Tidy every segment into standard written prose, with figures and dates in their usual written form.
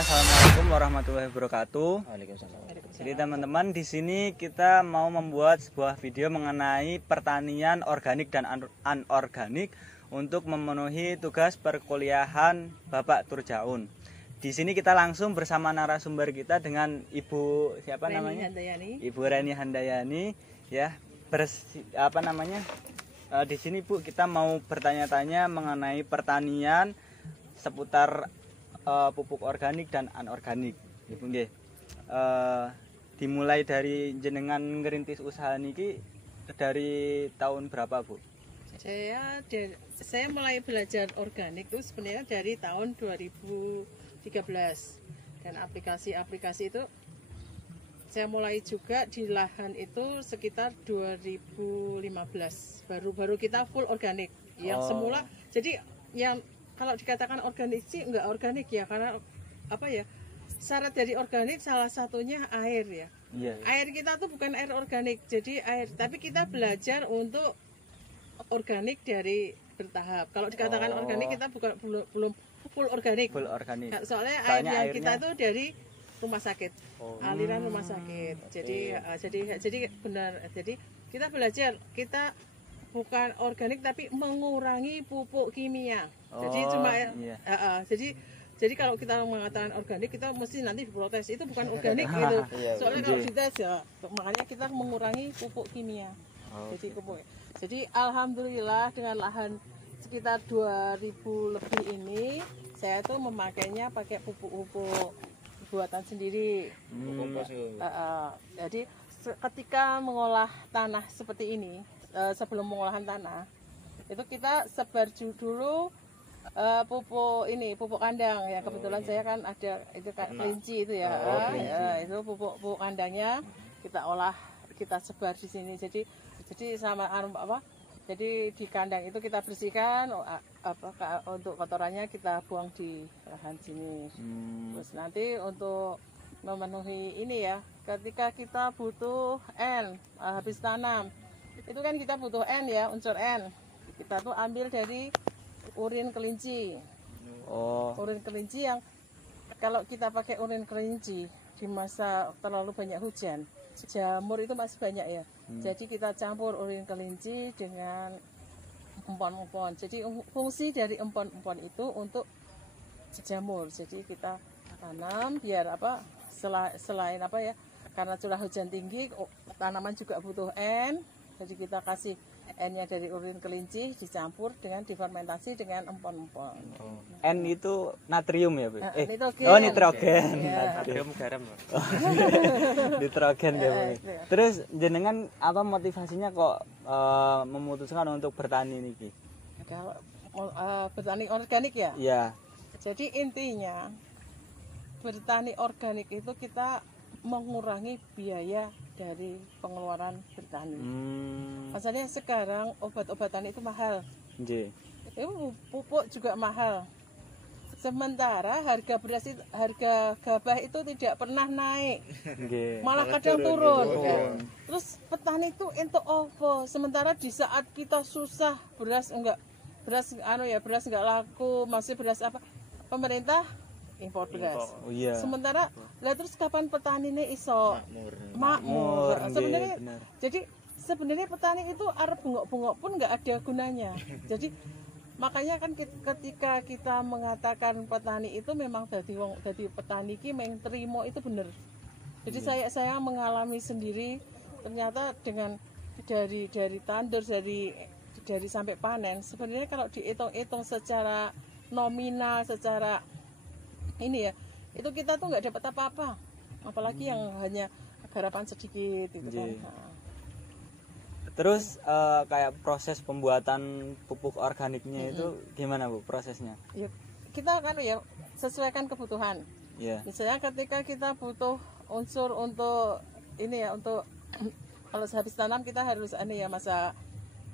Assalamualaikum warahmatullahi wabarakatuh. Waalaikumsalam. Jadi teman-teman, di sini kita mau membuat sebuah video mengenai pertanian organik dan anorganik untuk memenuhi tugas perkuliahan Bapak Turjaun. Di sini kita langsung bersama narasumber kita dengan Ibu siapa namanya? Ibu Reni Handayani ya. Di sini Bu, kita mau bertanya-tanya mengenai pertanian seputar pupuk organik dan anorganik. Ibu nggih. Dimulai dari jenengan ngerintis usaha niki dari tahun berapa, Bu? Saya mulai belajar organik itu sebenarnya dari tahun 2013, dan aplikasi itu saya mulai juga di lahan itu sekitar 2015. Baru kita full organik. Yang semula, jadi yang kalau dikatakan organik sih enggak organik ya, karena apa ya? Syarat dari organik salah satunya air ya. Iya. Air kita tuh bukan air organik, jadi air. Tapi kita belajar untuk organik dari bertahap. Kalau dikatakan organik kita belum full organik. Full organik. Soalnya air yang kita tuh dari rumah sakit, aliran rumah sakit. Jadi benar. Jadi kita belajar, kita bukan organik tapi mengurangi pupuk kimia. Jadi cuma jadi kalau kita mengatakan organik, kita mesti nanti diprotes, itu bukan organik gitu. Soalnya kalau dites ya, makanya kita mengurangi pupuk kimia. Jadi alhamdulillah dengan lahan sekitar 2000 lebih ini, saya tuh memakainya pakai pupuk-pupuk buatan sendiri. Jadi ketika mengolah tanah seperti ini, sebelum pengolahan tanah, itu kita sebar dulu pupuk kandang ya. Kebetulan saya kan ada itu kelinci itu ya. Itu pupuk kandangnya kita olah, kita sebar di sini. Jadi sama jadi di kandang itu kita bersihkan, untuk kotorannya kita buang di lahan sini. Terus nanti untuk memenuhi ini ya, ketika kita butuh N habis tanam, itu kan kita butuh N ya, unsur N. Kita tuh ambil dari urin kelinci. Urin kelinci yang kalau kita pakai urin kelinci di masa terlalu banyak hujan, jamur itu masih banyak ya. Jadi kita campur urin kelinci dengan empon-empon. Jadi fungsi dari empon-empon itu untuk jamur. Jadi kita tanam biar selain karena curah hujan tinggi, tanaman juga butuh N. Jadi kita kasih N-nya dari urin kelinci dicampur dengan difermentasi dengan empon-empon. N itu natrium ya, Bu? Nitrogen. Nitrogen. Ya. Natrium garam. Nitrogen ya, Bu. Terus jenengan apa motivasinya kok memutuskan untuk bertani niki? Kalau bertani organik ya? Iya. Jadi intinya bertani organik itu kita mengurangi biaya dari pengeluaran bertani. Masalahnya sekarang obat-obatan itu mahal. Itu pupuk juga mahal. Sementara harga gabah itu tidak pernah naik. Malah kadang turun. Terus petani itu entuk apa? Sementara di saat kita susah, beras enggak laku, masih beras apa? Pemerintah impor beras. Sementara terus kapan petani ini iso makmur? Sebenarnya sebenarnya petani itu arep bengok-bengok pun nggak ada gunanya. Jadi makanya kan ketika kita mengatakan petani itu memang dari petani ki meng terima itu benar. Jadi saya mengalami sendiri, ternyata dengan dari tandur dari sampai panen, sebenarnya kalau dihitung-hitung secara nominal, secara ini ya, itu kita tuh nggak dapat apa-apa, apalagi yang hanya garapan sedikit gitu kan. Terus kayak proses pembuatan pupuk organiknya itu gimana, Bu, prosesnya? Ya, kita kan ya sesuaikan kebutuhan. Misalnya ketika kita butuh unsur untuk ini ya, untuk kalau habis tanam kita harus masa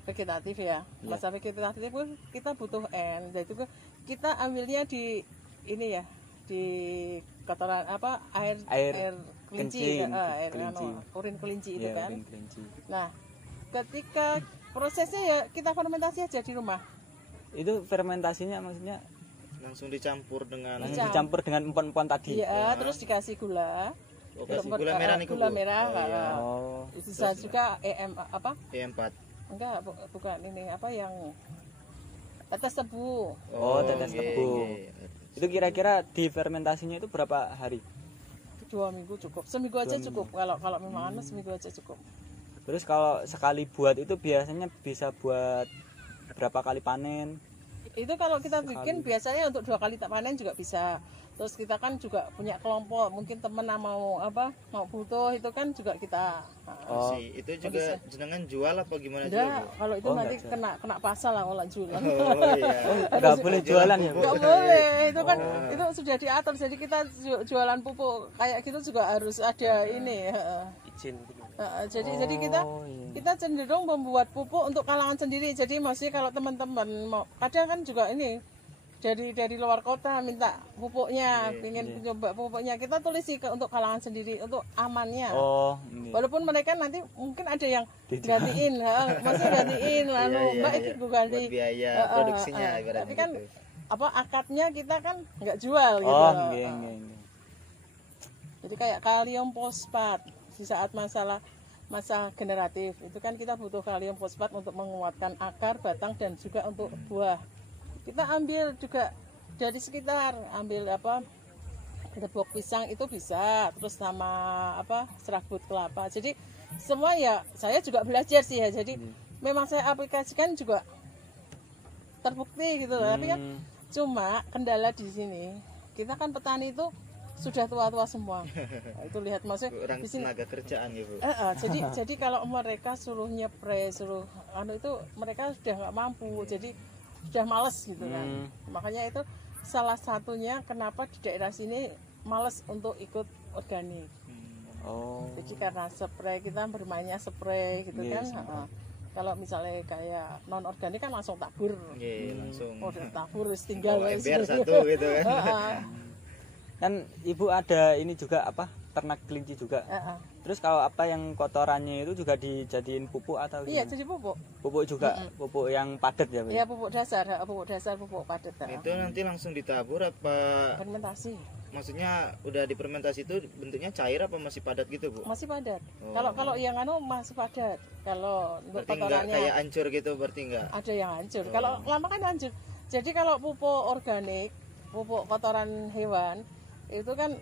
vegetatif ya. Masa vegetatif pun kita butuh N. Jadi kita ambilnya di ini ya, di kotoran air kelinci, urin kelinci itu kan. Nah, ketika prosesnya ya kita fermentasi aja di rumah. Itu fermentasinya maksudnya langsung dicampur dengan empon-empon tadi. Iya, terus dikasih gula. Kasih gula merah nih, gula merah. Itu saya juga EM4. Enggak, bukan ini apa yang tetes tebu. Tetes tebu. Itu kira-kira difermentasinya itu berapa hari? 2 minggu cukup. Seminggu aja cukup. Kalau memang seminggu aja cukup. Terus kalau sekali buat itu biasanya bisa buat berapa kali panen? Itu kalau kita bikin biasanya untuk 2 kali tak panen juga bisa. Terus kita kan juga punya kelompok, mungkin temen mau butuh itu kan juga kita. Itu juga jenengan jual apa gimana juga? Kalau itu nanti kena pasal lah kalau jual. Nggak boleh jualan ya? Nggak boleh, itu kan itu sudah diatur. Jadi kita jualan pupuk kayak gitu juga harus ada ini. Izin. Jadi kita cenderung membuat pupuk untuk kalangan sendiri. Jadi maksudnya kalau teman-teman mau, kadang kan juga ini dari luar kota minta pupuknya, ingin coba pupuknya, kita tulis sih untuk kalangan sendiri, untuk amannya. Walaupun mereka nanti mungkin ada yang gantiin, maksudnya gantiin, lalu mbak itu gue ganti biaya produksinya. Tapi kan akadnya kita kan nggak jual gitu. Jadi kayak kalium fosfat di saat masa generatif itu kan kita butuh kalium fosfat untuk menguatkan akar, batang dan juga untuk buah. Kita ambil juga dari sekitar, ambil gerbok pisang itu bisa, terus sama serabut kelapa. Jadi semua ya saya juga belajar sih ya. Jadi memang saya aplikasikan juga terbukti gitu. Tapi kan cuma kendala di sini kita kan petani itu sudah tua-tua semua. Itu lihat maksudnya di sini tenaga kerjaan ya, Bu. Jadi kalau mereka suruh nyepre, itu mereka sudah nggak mampu. Jadi sudah males gitu kan. Makanya itu salah satunya kenapa di daerah sini males untuk ikut organik. Jadi karena spray, kita bermainnya spray gitu kan. Kalau misalnya kayak non organik kan langsung tabur. Langsung. Tabur tinggal ember satu gitu kan. Kan ibu ada ini juga ternak kelinci juga. Terus kalau yang kotorannya itu juga dijadiin pupuk atau gimana? Iya, jadi pupuk. Pupuk juga, pupuk yang padat ya, Bu? Iya, pupuk dasar, pupuk padat. Itu nanti langsung ditabur apa? Fermentasi. Maksudnya udah difermentasi itu bentuknya cair apa masih padat gitu, Bu? Masih padat. Kalau yang masih padat. Kalau untuk kotorannya kayak hancur gitu berarti enggak? Ada yang hancur. Kalau lama kan hancur. Jadi kalau pupuk organik, pupuk kotoran hewan itu kan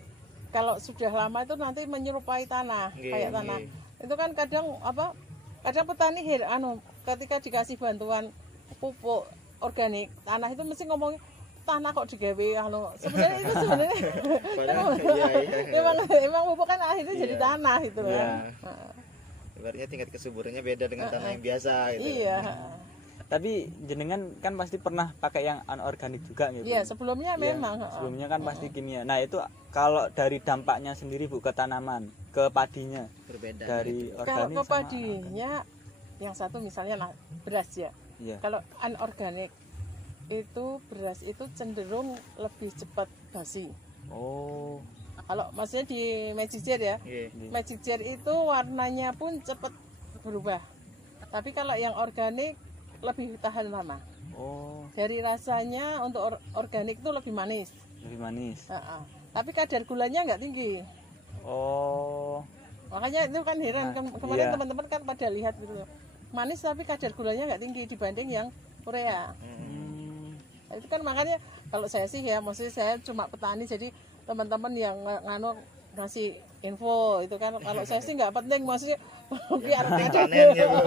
kalau sudah lama itu nanti menyerupai tanah, kayak tanah. Itu kan kadang petani ketika dikasih bantuan pupuk organik, tanah itu mesti ngomong tanah kok digawe sebenarnya itu memang pupuk kan akhirnya jadi tanah gitu kan. Ibaratnya tingkat kesuburannya beda dengan tanah yang biasa gitu. Iya. Tapi jenengan kan pasti pernah pakai yang anorganik juga gitu. Iya, sebelumnya memang. Sebelumnya kan pasti kimia. Nah, itu kalau dari dampaknya sendiri Bu ke tanaman, ke padinya berbeda. Dari organik kalau ke padinya yang satu misalnya beras ya. Kalau anorganik itu beras itu cenderung lebih cepat basi. Kalau maksudnya di Magic Jar ya. Magic Jar itu warnanya pun cepat berubah. Tapi kalau yang organik lebih tahan lama. Dari rasanya untuk organik itu lebih manis. Lebih manis. Tapi kadar gulanya nggak tinggi. Makanya itu kan heran kemarin teman-teman kan pada lihat gitu. Manis tapi kadar gulanya nggak tinggi dibanding yang urea. Itu kan makanya kalau saya sih ya, maksudnya saya cuma petani jadi teman-teman yang ngasih info itu kan kalau saya sih nggak penting, maksudnya biar panen ya, Bu.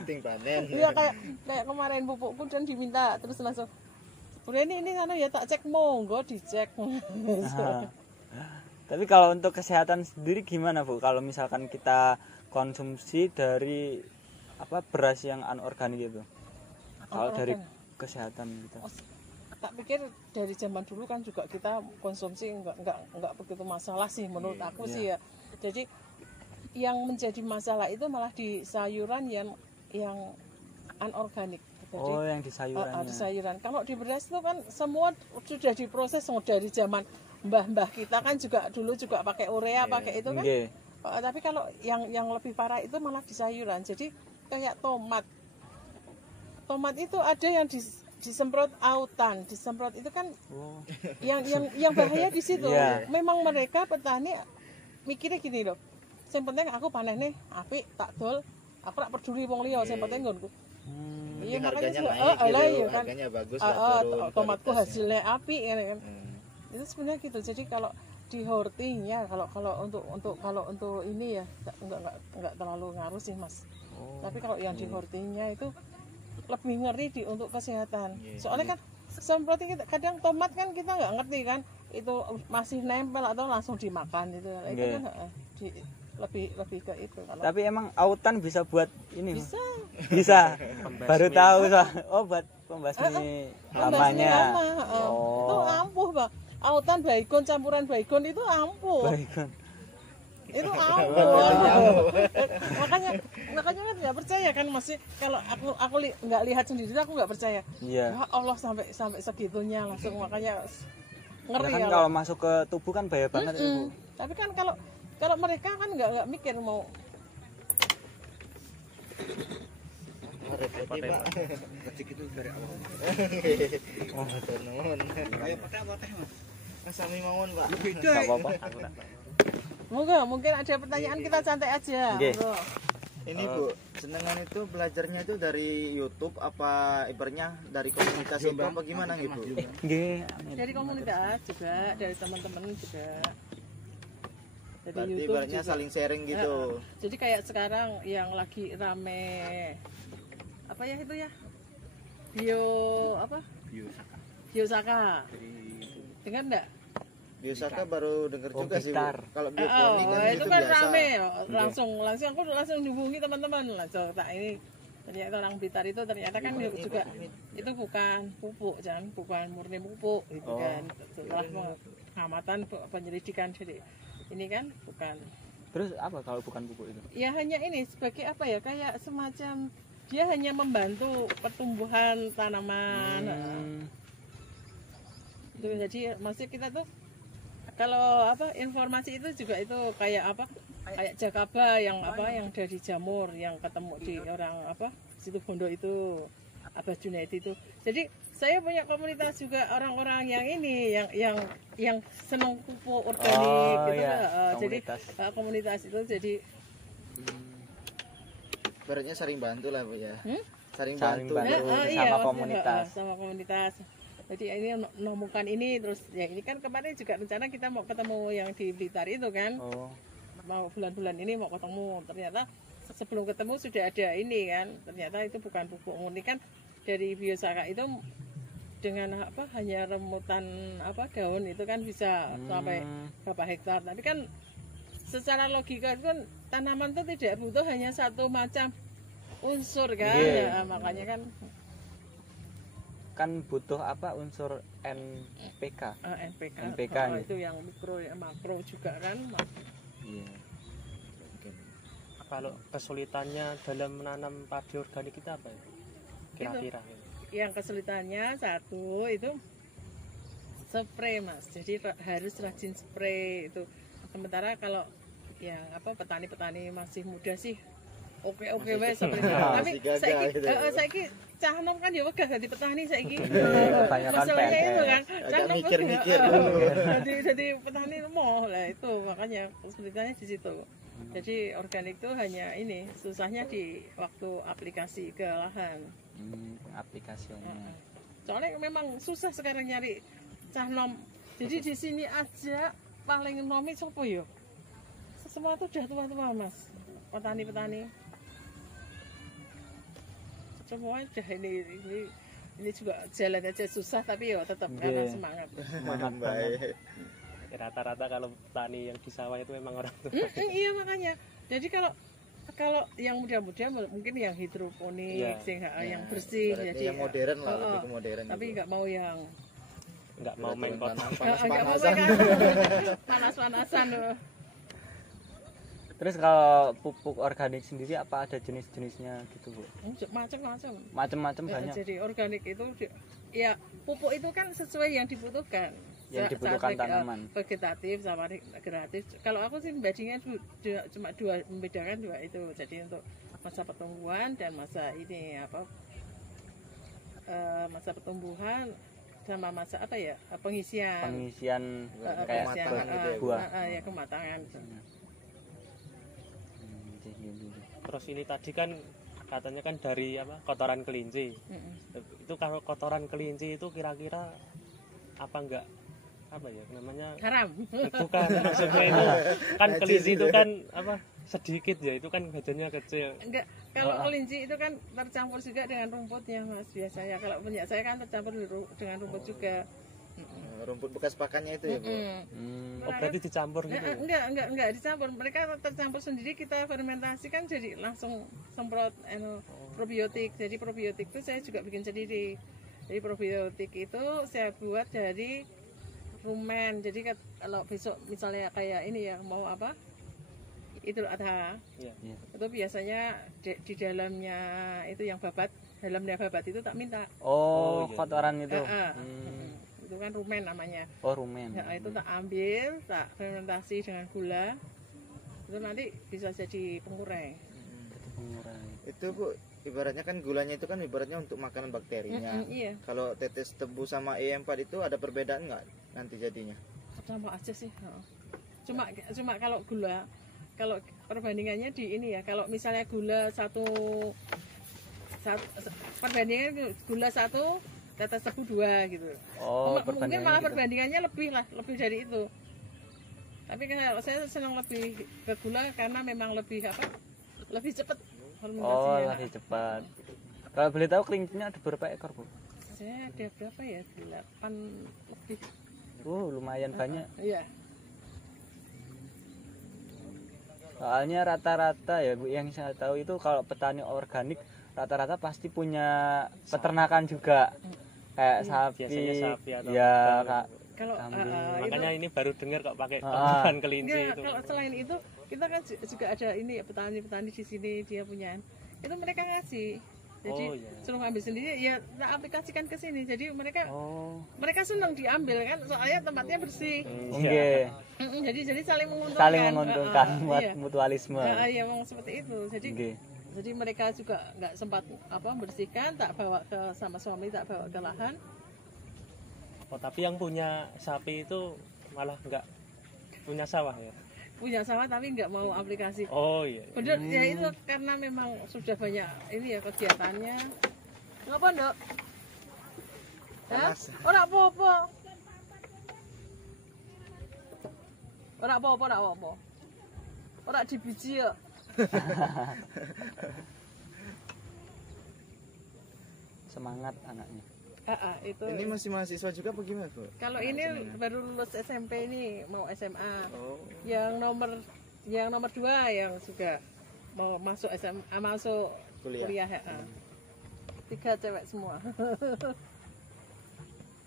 Penting panen. Iya kayak kemarin pupukku dan diminta terus langsung ini ya tak cek, monggo dicek. Tapi kalau untuk kesehatan sendiri gimana, Bu? Kalau misalkan kita konsumsi dari beras yang anorganik itu, kalau dari kesehatan gitu. Tak pikir dari zaman dulu kan juga kita konsumsi enggak begitu masalah sih menurut aku sih ya. Jadi yang menjadi masalah itu malah di sayuran yang anorganik. Jadi, yang di sayurannya. Di sayuran. Kalau di beras itu kan semua sudah diproses dari zaman mbah-mbah kita kan juga dulu juga pakai urea, pakai itu kan. Tapi kalau yang lebih parah itu malah di sayuran. Jadi kayak tomat. Tomat itu ada yang disemprot autan, disemprot itu kan yang bahaya di situ. Iya. Memang mereka petani mikirnya gini loh. Yang penting aku panen nih, apik tak dol, aku tak peduli wong liya, yang penting nggonku. Iya makanya harganya naik gitu, kan. harganya bagus lah turun Tomatku kualitasnya. hasilnya apik kan. Itu sebenarnya gitu. Jadi kalau di hortinya kalau untuk ini ya enggak terlalu ngaruh sih Mas. Tapi kalau yang di hortinya itu lebih ngeri untuk kesehatan. Soalnya kan semprotin kita kadang tomat kan kita nggak ngerti kan itu masih nempel atau langsung dimakan itu. Itu kan lebih ke itu. Kalau Tapi emang autan bisa buat ini? bisa. Bisa. Baru tahu buat pembasmi lamanya. Itu ampuh Bang. Autan baygon campuran baygon itu ampuh. Baygon. Itu ampuh. makanya kan nggak percaya kan masih kalau aku nggak lihat sendiri aku nggak percaya. Iya. Ya Allah sampai segitunya langsung makanya ngeri kan ya. kalau masuk ke tubuh kan bahaya banget itu. Tapi kan kalau mereka kan nggak mikir mau repot Pak. Kecik itu dari awal. Oh, nuwun. Ayo poteh Mas Sami mawon, Pak. Enggak apa-apa. mungkin ada pertanyaan kita santai aja. Oke. Monggo. Ini Bu, senengan itu belajarnya itu dari YouTube apa ibaratnya dari komunitas itu apa gimana nih Bu? Nggih. Dari komunitas juga, dari teman-teman juga. Dari Berarti YouTube ibaratnya juga. saling sharing gitu. Jadi kayak sekarang yang lagi rame apa ya itu ya? Biosaka. Dengar enggak? Biosaka baru denger juga sih Bu. Gitar. Kalau bioponik kan itu itu kan biasa. rame langsung aku langsung hubungi teman-teman langsung tak ini ternyata orang Blitar itu ternyata kan juga itu bukan pupuk bukan murni pupuk gitu kan setelah pengamatan penyelidikan jadi ini kan bukan. Terus apa kalau bukan pupuk itu? Ya hanya ini sebagai apa ya kayak semacam dia hanya membantu pertumbuhan tanaman. Jadi maksud kita tuh kalau informasi itu juga itu kayak kayak Jakaba yang dari jamur yang ketemu di orang situ Bondo itu Abah Junaidi itu. Jadi saya punya komunitas juga orang-orang yang ini yang senang pupuk organik gitu ya, jadi komunitas itu jadi Ibaratnya saling bantu lah Bu ya. Saling Saling bantu. bantu. Sama komunitas. Sama komunitas. Jadi ini menemukan ini terus ya ini kan kemarin juga rencana kita mau ketemu yang di Blitar itu kan. Mau bulan-bulan ini mau ketemu ternyata sebelum ketemu sudah ada ini kan ternyata itu bukan pupuk murni kan dari Biosaka itu dengan hanya remutan daun itu kan bisa sampai berapa hektar tapi kan secara logika itu kan tanaman itu tidak butuh hanya satu macam unsur kan ya, makanya kan butuh unsur NPK. NPK itu yang mikro ya makro juga kan. Iya. Kalau kesulitannya dalam menanam padi organik itu apa ya? Kira-kira. Yang kesulitannya satu itu spray Mas. Jadi harus rajin spray itu. Sementara kalau yang petani-petani masih muda sih oke wae sebenarnya. Tapi saiki cah nom kan ya wegah dadi petani saiki. Masalahnya itu kan cah nom mikir-mikir. Jadi petani mau lah itu makanya kesulitannya di situ. Jadi organik itu hanya ini susahnya di waktu aplikasi ke lahan. Aplikasinya. Soalnya memang susah sekarang nyari cah nom. Jadi di sini aja paling nomi sopo yo. Semua tuh udah tua-tua Mas. Petani-petani. Semua udah ini juga jalan aja susah tapi ya tetap karena semangat. Semangat baik. Rata-rata kalau petani yang di sawah itu memang orang tua. Iya makanya. Jadi kalau yang muda-muda mungkin yang hidroponik, yang bersih, jadi yang modern lah lebih ke modern. Tapi nggak mau yang nggak mau main kotor. Panas-panasan. Panas-panasan. Terus kalau pupuk organik sendiri apa ada jenis-jenisnya gitu Bu? Macam-macam. Macam-macam banyak. Jadi organik itu ya pupuk itu kan sesuai yang dibutuhkan. Yang dibutuhkan tanaman. Vegetatif sama regeneratif. Kalau aku sih membandingnya cuma membedakan dua itu. Jadi untuk masa pertumbuhan dan masa ini masa pertumbuhan sama masa apa ya, pengisian kayak pengisian, buah. ya kematangan. Terus ini tadi kan katanya kan dari apa kotoran kelinci. Itu kalau kotoran kelinci itu kira-kira apa enggak apa ya namanya Haram. bukan maksudnya itu kan kelinci itu kan apa sedikit ya itu kan badannya kecil. Enggak, kalau kelinci itu kan tercampur juga dengan rumputnya Mas biasanya. Kalau punya saya kan tercampur dengan rumput juga. Rumput bekas pakannya itu ya Bu. Oh berarti dicampur gitu ya? Enggak dicampur. Mereka tercampur sendiri, kita fermentasi kan jadi langsung semprot probiotik. Jadi probiotik itu saya juga bikin sendiri. Jadi probiotik itu saya buat dari rumen. Jadi kalau besok misalnya kayak ini ya mau apa? Idul Adha. Iya. Itu biasanya di dalamnya itu yang babat, dalamnya babat itu tak minta. Oh, iya. kotoran itu. Itu kan rumen namanya. Oh, rumen. Ya, itu tak ambil, tak fermentasi dengan gula. Itu nanti bisa jadi pengurang. Itu Bu, ibaratnya kan gulanya itu kan ibaratnya untuk makanan bakterinya. Iya. Kalau tetes tebu sama E4 itu ada perbedaan nggak nanti jadinya? Sama aja sih. Cuma kalau gula, kalau perbandingannya di ini ya, kalau misalnya gula perbandingan gula 1 tetes tebu 2 gitu. Oh, Mungkin malah gitu. perbandingannya lebih dari itu. Tapi kalau saya senang lebih ke gula karena memang lebih cepat Oh, fermentasinya. lebih cepat. Kalau boleh tahu kelincinya ada berapa ekor, Bu? Saya ada berapa ya? 8 lebih. Lumayan banyak. Iya. Soalnya rata-rata ya Bu, yang saya tahu itu kalau petani organik rata-rata pasti punya peternakan juga. Kayak biasanya sapi atau ya kambing. Kak. Kalau Makanya ini baru dengar kok pakai Ah. kotoran kelinci enggak, itu. kalau selain itu kita kan juga ada ini ya, petani-petani di sini dia punya. Itu mereka ngasih. Jadi Oh, iya. suruh ngambil sendiri ya tak aplikasikan ke sini. Jadi mereka Oh. senang diambil kan soalnya tempatnya bersih. Nggih. Jadi saling menguntungkan. Saling menguntungkan buat Iya. mutualisme. Iya, memang seperti itu. Nggih. Jadi mereka juga nggak sempat bersihkan, tak bawa ke sama suami, tak bawa ke lahan. Oh, tapi yang punya sapi itu malah nggak punya sawah ya? Punya sawah tapi nggak mau aplikasi. Oh iya. Bener, ya itu karena memang sudah banyak ini ya kegiatannya. Ngapa Ndok? Hah? Ora apa-apa. Ora apa-apa. Ora dibiji ya. Semangat anaknya. Itu. Ini masih mahasiswa juga apa gimana Bu? Kalau ini baru lulus SMP ini mau SMA. Oh. Yang nomor 2 yang juga mau masuk SMA, masuk kuliah. 3 cewek semua.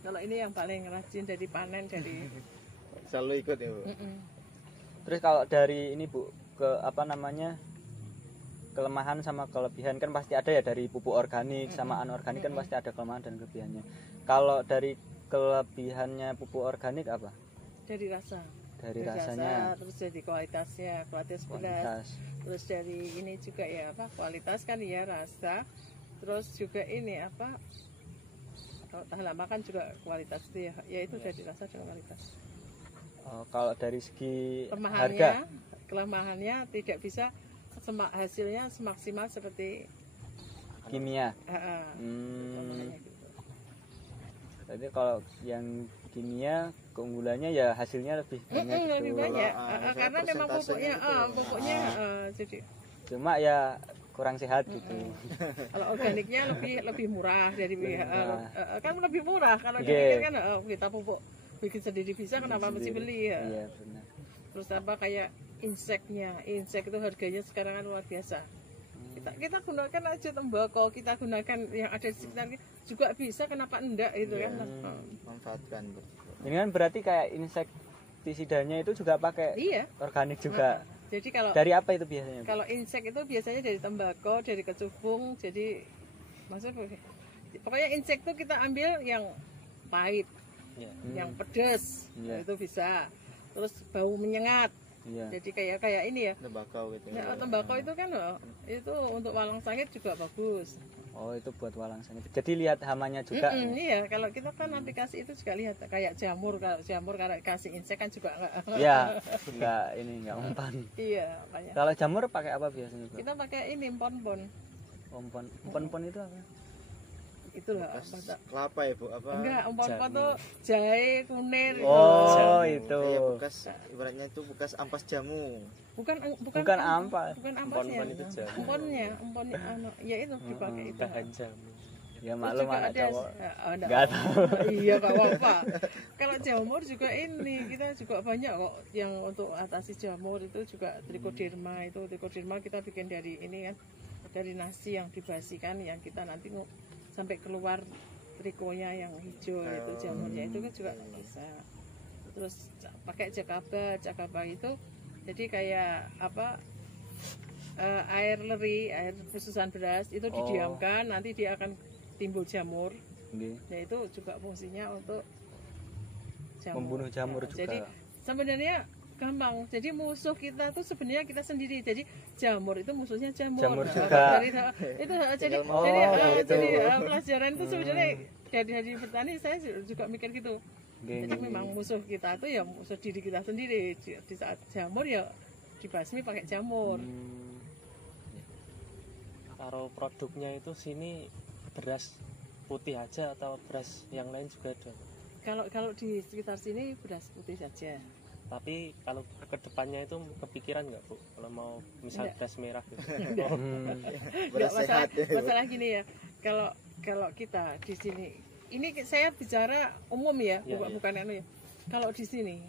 Kalau ini yang paling rajin dari panen dari Selalu ikut ya Bu? Terus kalau dari ini Bu, ke apa namanya? Kelemahan sama kelebihan kan pasti ada ya dari pupuk organik sama anorganik kan pasti ada kelemahan dan kelebihannya. Kalau dari kelebihannya pupuk organik apa? dari rasa. Dari rasanya, Terus dari kualitas beras. kualitas. Terus dari ini juga ya kualitas kan ya rasa. Terus juga ini kalau tahan lama kan juga kualitas itu ya itu dari rasa dan kualitas. Oh, kalau dari segi harga, Kelemahannya tidak bisa hasilnya semaksimal seperti kimia. kelemahannya gitu. Jadi kalau yang kimia keunggulannya ya hasilnya lebih banyak gitu. Lebih banyak Kalau, karena memang persentasenya pupuknya gitu. jadi Cuma ya kurang sehat gitu. kalau organiknya lebih murah dari kan lebih murah kalau Iya. dipikir kan kita pupuk bikin sendiri bisa kenapa mesti beli ya. Iya benar. Terus kayak insek itu harganya sekarang kan luar biasa. Kita gunakan aja tembakau, kita gunakan yang ada di sekitar juga bisa, kenapa enggak itu kan. Manfaatkan Bu. Ini kan berarti kayak insektisidanya itu juga pakai Iya. organik juga. Jadi kalau Dari apa itu biasanya? Bu? Kalau insek itu biasanya dari tembakau, dari kecubung, jadi maksudnya pokoknya insek itu kita ambil yang pahit, Iya. yang pedas, Iya. itu bisa. Terus bau menyengat, Iya. jadi kayak ini ya. Tembakau gitu. Nah, tembakau itu kan itu untuk walang sangit juga bagus. Oh, itu buat walangsannya. Jadi lihat hamanya juga. Iya, kalau kita kan aplikasi itu juga lihat kayak jamur, kalau kasih insek kan juga enggak. Ya, enggak umpan. Iya, makanya. Kalau jamur pakai apa biasanya, Bu? Kita pakai ini empon-empon. Empon itu apa? Itulah Bekas kelapa ya Bu, apa? enggak, empon-empon tuh jahe, kunir. Oh, itu. Kayak bekas, ibaratnya itu bekas ampas jamu. Bukan ampas. Bukan ampasnya. Empon-empon itu jamu. Emponnya ya itu dipakai itu. Bahan jamu. Ya Terus maklum juga anak ada cowok. enggak Enggak tahu. Iya, Pak Bapak. Kalau jamur juga ini kita juga banyak kok yang untuk atasi jamur itu juga trichoderma itu. Trichoderma kita bikin dari ini kan, dari nasi yang dibasikan yang kita nanti sampai keluar trikonya yang hijau itu jamurnya itu kan juga bisa. Terus pakai jakaba itu jadi kayak apa, air leri, air sususan beras itu didiamkan, nanti dia akan timbul jamur. Nah itu juga fungsinya untuk jamur. Membunuh jamur juga. Jadi sebenarnya gampang. Jadi musuh kita tuh sebenarnya kita sendiri. Jadi jamur itu musuhnya jamur. Jamur Nah, juga. jadi pelajaran itu sebenarnya dari petani saya juga mikir gitu. Jadi memang musuh kita itu ya musuh diri kita sendiri. Di saat jamur ya dibasmi pakai jamur. Kalau produknya itu sini beras putih aja atau beras yang lain juga ada? Kalau di sekitar sini beras putih saja. Tapi kalau ke depannya itu kepikiran nggak Bu kalau mau misal beras merah gitu? Beras sehat ya. Masalah gini ya, kalau kita di sini, ini saya bicara umum ya, bukan anu ya. Kalau di sini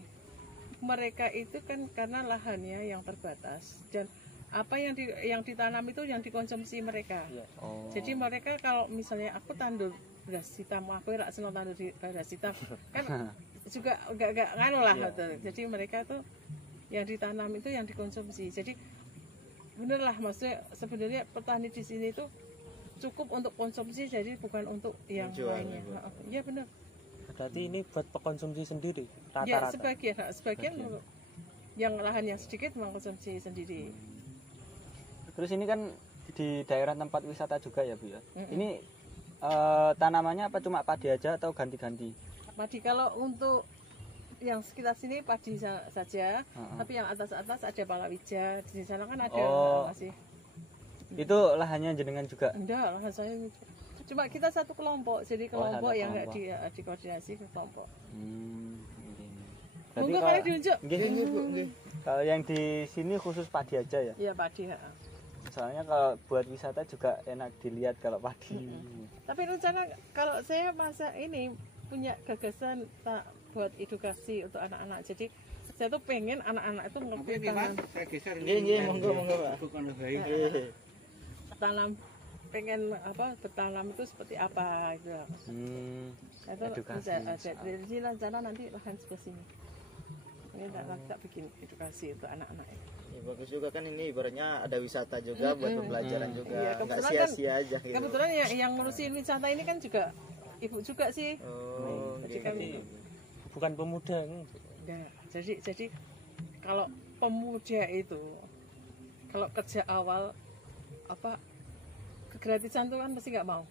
mereka itu kan karena lahannya yang terbatas dan apa yang ditanam itu yang dikonsumsi mereka. Jadi mereka kalau misalnya aku tandur beras hitam, aku rak seneng tandur beras hitam kan juga enggak nganu lah. Jadi mereka tuh yang ditanam itu yang dikonsumsi. Jadi bener lah, maksudnya sebenarnya petani di sini itu cukup untuk konsumsi, jadi bukan untuk yang lainnya. Iya benar. Berarti ini buat pengkonsumsi sendiri Ya rata-rata? sebagian yang lahan yang sedikit mengkonsumsi sendiri. Terus ini kan di daerah tempat wisata juga ya, Bu ya. Ini tanamannya apa cuma padi aja atau ganti-ganti? Padi kalau untuk yang sekitar sini padi saja, tapi yang atas-atas ada palawija. Di sana kan ada masih. Itu lahannya jenengan juga? Enggak, lahan saya cuma kita satu kelompok, jadi kelompok yang enggak dikoordinasi ke kelompok. Monggo kali diunjuk. Kalau yang di sini khusus padi aja ya? Iya padi. Soalnya kalau buat wisata juga enak dilihat kalau padi. Tapi rencana kalau saya masa ini punya gagasan buat edukasi untuk anak-anak. Jadi saya tuh pengen anak-anak itu ngerti Monggo Pak. tanam, pengen bertanam itu seperti apa gitu. Itu Edukasi. Jadi rencana nanti lahan sebelah sini. Ini tak bikin edukasi untuk anak-anak. Ya, bagus juga kan ini ibaratnya ada wisata juga buat pembelajaran juga. Iya, Enggak kebetulan sia-sia aja gitu. Kebetulan yang ngurusin wisata ini kan juga ibu juga sih. Jadi kami Bukan pemuda kan? enggak. Jadi kalau pemuda itu kalau kerja awal kegratisan tuh kan pasti nggak mau.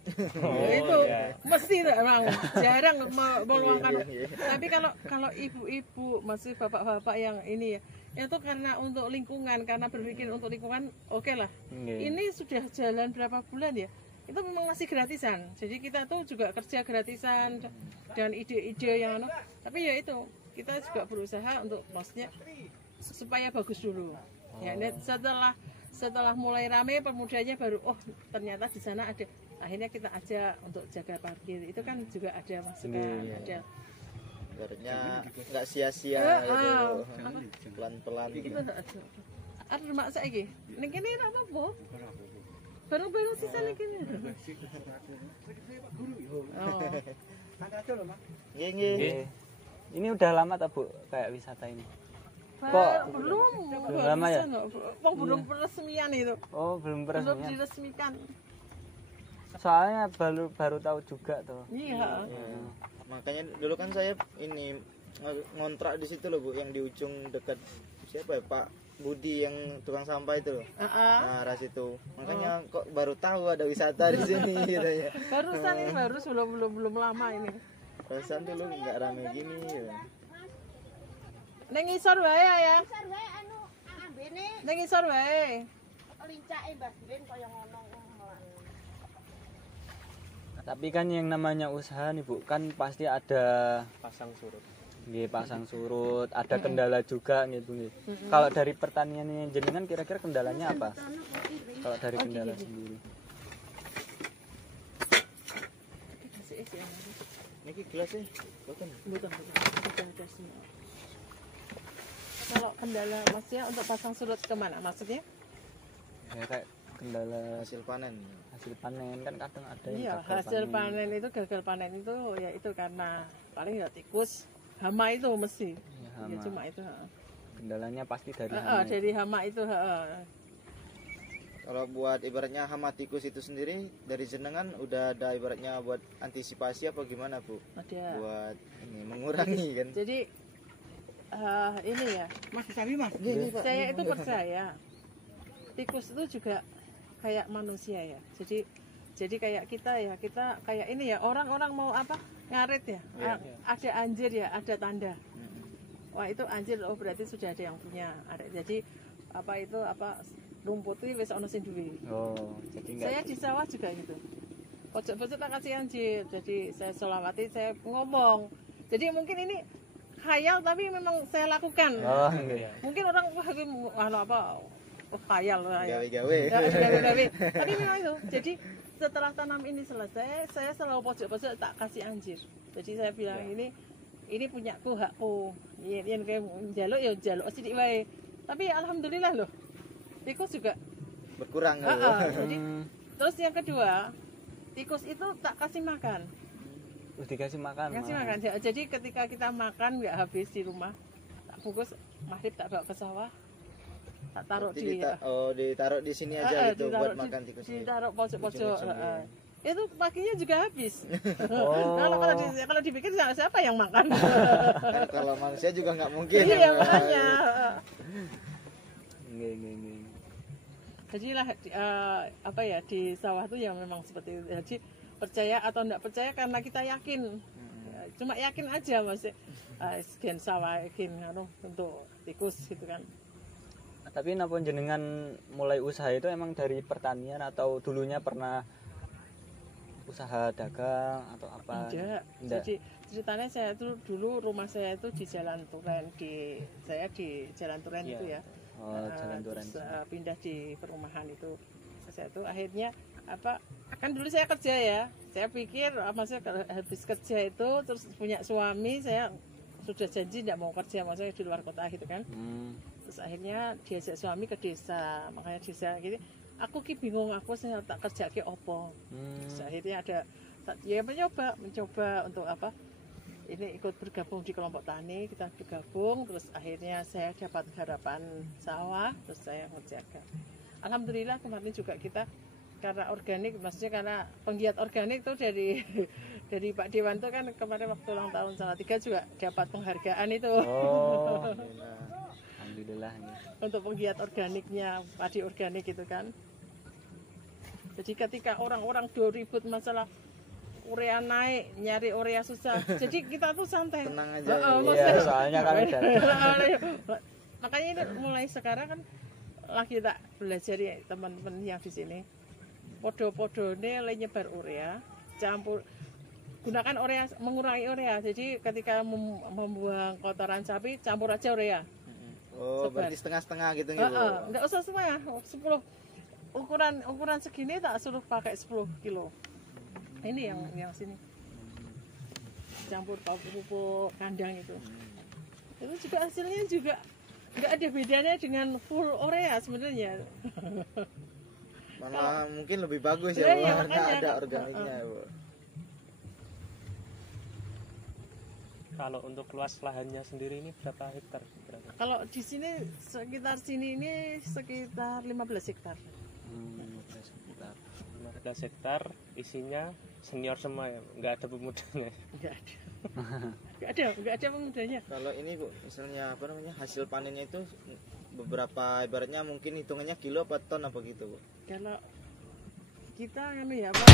Itu mesti nggak mau, jarang meluangkan. Tapi kalau ibu-ibu, masih bapak-bapak yang ini ya, itu karena untuk lingkungan, karena berpikir untuk lingkungan, oke lah. Ini sudah jalan berapa bulan ya, itu memang masih gratisan. Jadi kita tuh juga kerja gratisan dan ide-ide yang tapi ya itu kita juga berusaha untuk maksudnya supaya bagus dulu. Ya, setelah mulai rame pemudanya baru ternyata di sana ada, akhirnya kita ajak untuk jaga parkir, itu kan juga ada masukan. Ada ibaratnya nggak sia-sia gitu. Pelan-pelan gitu. Ada mak saiki ning kene ora apa-apa, baru sisa ning kene. Nggih. Ini udah lama tak Bu kayak wisata ini? Belum lama ya? Belum peresmian itu. Oh, belum Belum peresmian. diresmikan. Soalnya baru tahu juga tuh. Iya. Makanya dulu kan saya ini ngontrak di situ loh Bu, yang di ujung dekat siapa ya, Pak Budi yang tukang sampah itu loh. Heeh. Nah, ras itu. Makanya kok baru tahu ada wisata di sini gitu ya. Barusan ini belum lama ini. Barusan dulu nggak rame gini gitu. Ning ngisor wae ya. Besar wae anu ambene Ning ngisor wae. lincake Mbah Diren kaya ngono. Tapi kan yang namanya usaha nih Bu, kan pasti ada pasang surut. nggih pasang surut, ada kendala juga gitu nggih. Kalau dari pertanian ini jenengan kira-kira kendalanya apa? Kalau dari kendala sendiri. Niki gelasnya, bukan? Bukan. Ada semua. Kalau kendala maksudnya untuk pasang surut kemana maksudnya? Ya kayak kendala Hasil panen. hasil panen kan kadang ada yang Iya, gagal hasil panen itu gagal panen itu ya itu karena paling ya tikus, hama itu mesti. Ya, Ya hama. cuma itu. Kendalanya pasti dari hama. Dari hama itu. Kalau buat ibaratnya hama tikus itu sendiri dari jenengan udah ada ibaratnya buat antisipasi apa gimana Bu? Ada. Buat ini mengurangi kan? Jadi ini ya, Mas Sabi Mas. saya itu percaya tikus itu juga kayak manusia ya. Jadi kayak kita ya, kita kayak ini ya, orang-orang mau apa ngarit ya, ada anjir ya, ada tanda. Wah itu anjir, oh berarti sudah ada yang punya. Jadi apa rumput itu wis ono sing duwe. Oh, jadi enggak. Saya di sawah juga gitu. Pojok-pojok tak kasih anjir. Jadi saya selawati, saya ngomong. Jadi mungkin ini khayal tapi memang saya lakukan. Oh, nggih. Mungkin orang wah ini khayal lah ya. Gawe-gawe. Ya, gawe-gawe. Tapi memang itu. Jadi setelah tanam ini selesai, saya selalu pojok-pojok tak kasih anjir. Jadi saya bilang ini punyaku, hakku. Yen kayak njaluk ya njaluk sithik wae. Tapi alhamdulillah loh. Tikus juga Berkurang. jadi terus yang kedua, tikus itu tak kasih makan. Terus dikasih makan. Kasih makan. Jadi ketika kita makan nggak habis di rumah, tak bungkus maghrib tak bawa ke sawah, tak taruh di ditaruh di sini aja gitu buat makan tikus ini. ditaruh pojok-pojok. Itu paginya juga habis. Oh. kalau dipikir siapa yang makan? Kan kalau manusia juga nggak mungkin. Iya makanya. Nggih. Jadi lah di sawah tuh yang memang seperti itu. Jadi percaya atau enggak percaya karena kita yakin. Cuma yakin aja Mas. Sekian sawah yakin untuk tikus gitu kan. Tapi napa jenengan mulai usaha itu emang dari pertanian atau dulunya pernah usaha dagang atau apa? Enggak. Jadi ceritanya saya itu dulu rumah saya itu di Jalan Turen di Jalan Turen Iya. itu ya. Oh, Jalan Turen. Terus, pindah di perumahan itu. Saya itu akhirnya kan dulu saya kerja ya. Saya pikir maksudnya habis kerja itu terus punya suami, saya sudah janji tidak mau kerja maksudnya di luar kota gitu kan. Terus akhirnya diajak suami ke desa, makanya desa gitu. Aku bingung saya tak kerja ke opo. Terus akhirnya mencoba untuk ini ikut bergabung di kelompok tani, kita bergabung, terus akhirnya saya dapat harapan sawah, terus saya mengerjakan. Alhamdulillah kemarin juga kita karena organik, maksudnya karena penggiat organik itu dari Pak Dewan itu kan kemarin waktu ulang tahun Salatiga juga dapat penghargaan itu. Oh. Alhamdulillah. Untuk penggiat organiknya, padi organik itu kan. Jadi ketika orang-orang ribut masalah urea naik, nyari urea susah. Jadi kita tuh santai. Tenang aja. Iya, soalnya kan udah. Makanya ini mulai sekarang kan lagi tak belajar ya teman-teman yang di sini. Podo-podone nyebar urea, campur gunakan urea, mengurangi urea. Jadi ketika membuang kotoran sapi, campur aja urea. Oh, Sebar. berarti setengah-setengah gitu nih, Bu. Enggak usah semua, 10 ukuran segini tak suruh pakai 10 kilo. Ini yang sini campur pupuk kandang itu juga hasilnya juga nggak ada bedanya dengan full urea sebenarnya. Malah mungkin lebih bagus Iya, ya, Bu, karena makanya. ada organiknya, Bu. Kalau untuk luas lahannya sendiri ini berapa hektar? Kalau di sini sekitar sini ini sekitar 15 hektar. 15 hektar isinya senior semua ya, nggak ada pemudanya. Nggak ada pemudanya. Kalau ini, Bu, misalnya hasil panennya itu beberapa ibaratnya mungkin hitungannya kilo apa ton apa gitu Bu? Kalau kita anu ya apa